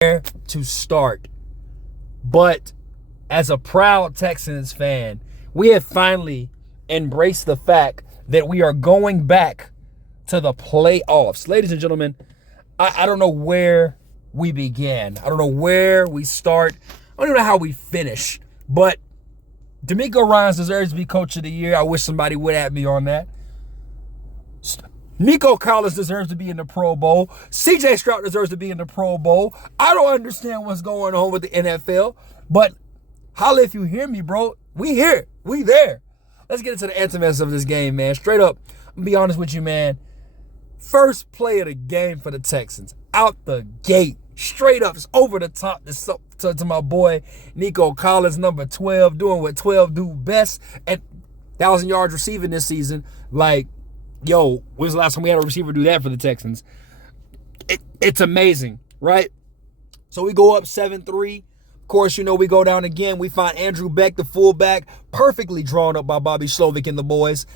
where to start. But as a proud Texans fan, we have finally embraced the fact that we are going back to the playoffs. Ladies and gentlemen, I don't know where we began. I don't know where we start. I don't even know how we finish. But D'Amico Ryans deserves to be Coach of the Year. I wish somebody would at me on that. Nico Collins deserves to be in the Pro Bowl. C.J. Stroud deserves to be in the Pro Bowl. I don't understand what's going on with the NFL. But holla if you hear me, bro. We here. We there. Let's get into the intimates of this game, man. Straight up, I'm going to be honest with you, man. First play of the game for the Texans. Out the gate. Straight up. It's over the top to my boy Nico Collins, number 12, doing what 12 do best at 1,000 yards receiving this season. Like, yo, when was the last time we had a receiver do that for the Texans? It's amazing, right? So we go up 7-3. Of course, you know, we go down again. We find Andrew Beck, the fullback, perfectly drawn up by Bobby Slovic and the boys.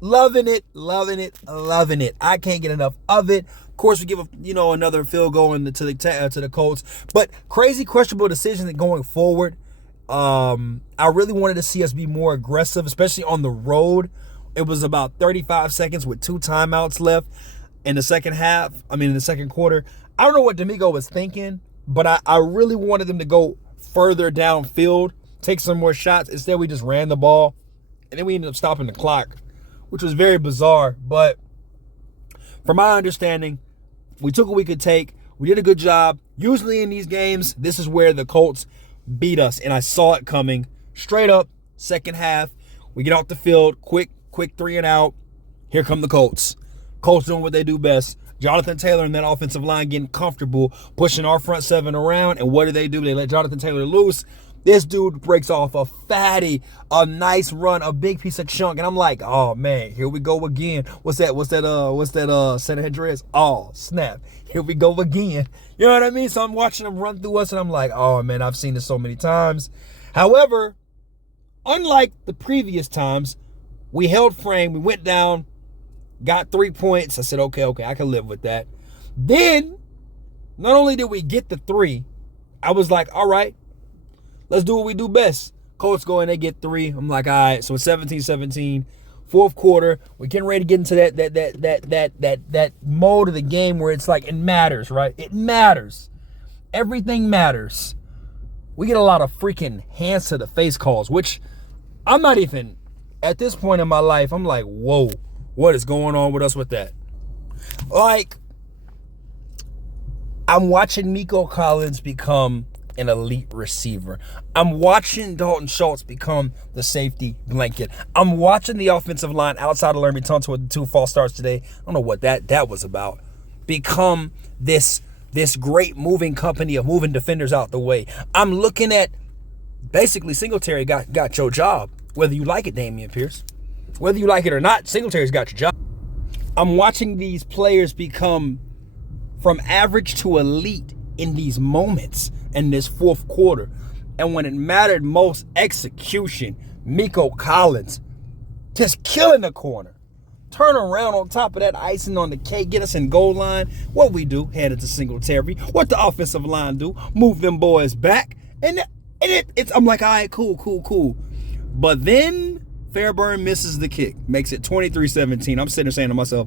Loving it, loving it, loving it. I can't get enough of it. Of course, we give another field goal to the Colts. But crazy, questionable decisions going forward. I really wanted to see us be more aggressive, especially on the road. It was about 35 seconds with 2 timeouts left in the second quarter. I don't know what D'Amico was thinking, but I really wanted them to go further downfield, take some more shots. Instead, we just ran the ball, and then we ended up stopping the clock, which was very bizarre. But from my understanding, we took what we could take. We did a good job. Usually in these games, this is where the Colts beat us, and I saw it coming. Straight up, second half, we get off the field, quick 3 and out. Here come the Colts. Colts doing what they do best. Jonathan Taylor and that offensive line getting comfortable, pushing our front seven around. And what do? They let Jonathan Taylor loose. This dude breaks off a fatty, a nice run, a big piece of chunk. And I'm like, oh, man, here we go again. What's that San Andreas? Oh, snap. Here we go again. You know what I mean? So I'm watching them run through us, and I'm like, oh, man, I've seen this so many times. However, unlike the previous times, we held frame. We went down, got 3 points. I said, okay, I can live with that. Then, not only did we get the 3, I was like, all right, let's do what we do best. Colts go and they get 3. I'm like, all right, so it's 17-17. Fourth quarter, we're getting ready to get into that mode of the game where it's like it matters, right? It matters. Everything matters. We get a lot of freaking hands to the face calls, which I'm not even, at this point in my life, I'm like, whoa, what is going on with us with that? Like, I'm watching Nico Collins become an elite receiver. I'm watching Dalton Schultz become the safety blanket. I'm watching the offensive line outside of Laremy Tunsil with the 2 false starts today. I don't know what that was about. Become this great moving company of moving defenders out the way. I'm looking at basically Singletary got your job. Whether you like it, Dameon Pierce. Whether you like it or not, Singletary's got your job. I'm watching these players become from average to elite in these moments in this fourth quarter. And when it mattered most, execution. Nico Collins just killing the corner. Turn around on top of that, icing on the cake, get us in goal line. What we do, hand it to Singletary. What the offensive line do, move them boys back. And I'm like, all right, cool. But then Fairburn misses the kick, makes it 23-17. I'm sitting there saying to myself,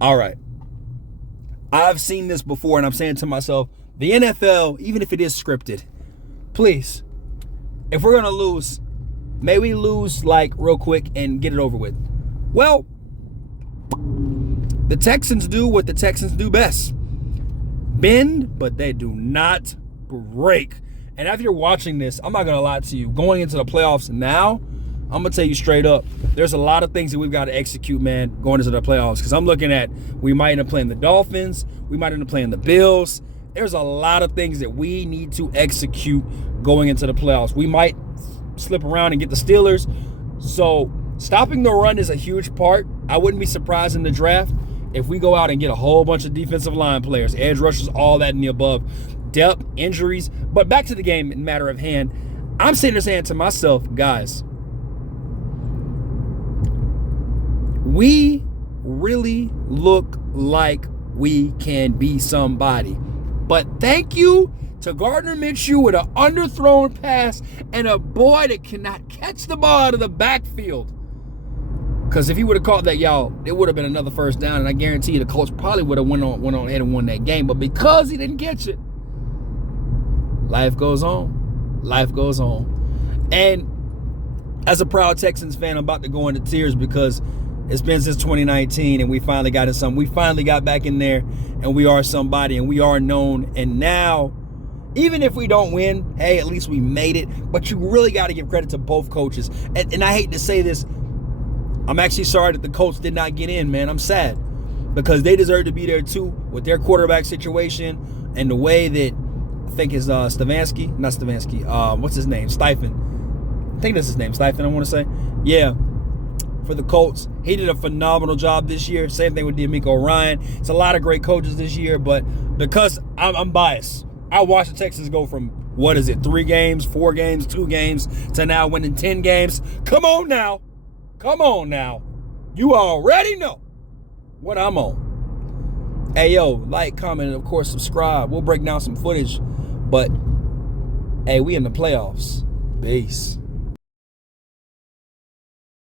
all right, I've seen this before, and I'm saying to myself, the NFL, even if it is scripted, please, if we're going to lose, may we lose like real quick and get it over with. Well, the Texans do what the Texans do best. Bend, but they do not break. And if you're watching this, I'm not going to lie to you. Going into the playoffs now, I'm going to tell you straight up, there's a lot of things that we've got to execute, man, going into the playoffs. Because I'm looking at, we might end up playing the Dolphins. We might end up playing the Bills. There's a lot of things that we need to execute going into the playoffs. We might slip around and get the Steelers. So stopping the run is a huge part. I wouldn't be surprised in the draft if we go out and get a whole bunch of defensive line players, edge rushers, all that and the above. Depth, injuries. But back to the game in matter of hand, I'm sitting there saying to myself, guys, we really look like we can be somebody. But thank you to Gardner Minshew with an underthrown pass and a boy that cannot catch the ball out of the backfield. Because if he would have caught that, y'all, it would have been another first down, and I guarantee you the Colts probably would have went on ahead and won that game. But because he didn't catch it, life goes on. Life goes on. And as a proud Texans fan, I'm about to go into tears because it's been since 2019 and we finally got in something. We finally got back in there and we are somebody and we are known. And now, even if we don't win, hey, at least we made it. But you really got to give credit to both coaches. And I hate to say this, I'm actually sorry that the Colts did not get in, man. I'm sad because they deserve to be there too with their quarterback situation and the way that I think is Stefanski, not Stefanski. What's his name? Steifen. I think that's his name, Steifen, I want to say. Yeah, for the Colts. He did a phenomenal job this year. Same thing with D'Amico Ryan. It's a lot of great coaches this year, but because I'm biased, I watched the Texans go from, 3 games, 4 games, 2 games, to now winning 10 games. Come on now. You already know what I'm on. Hey, yo, like, comment, and of course, subscribe. We'll break down some footage, but, hey, we in the playoffs. Peace.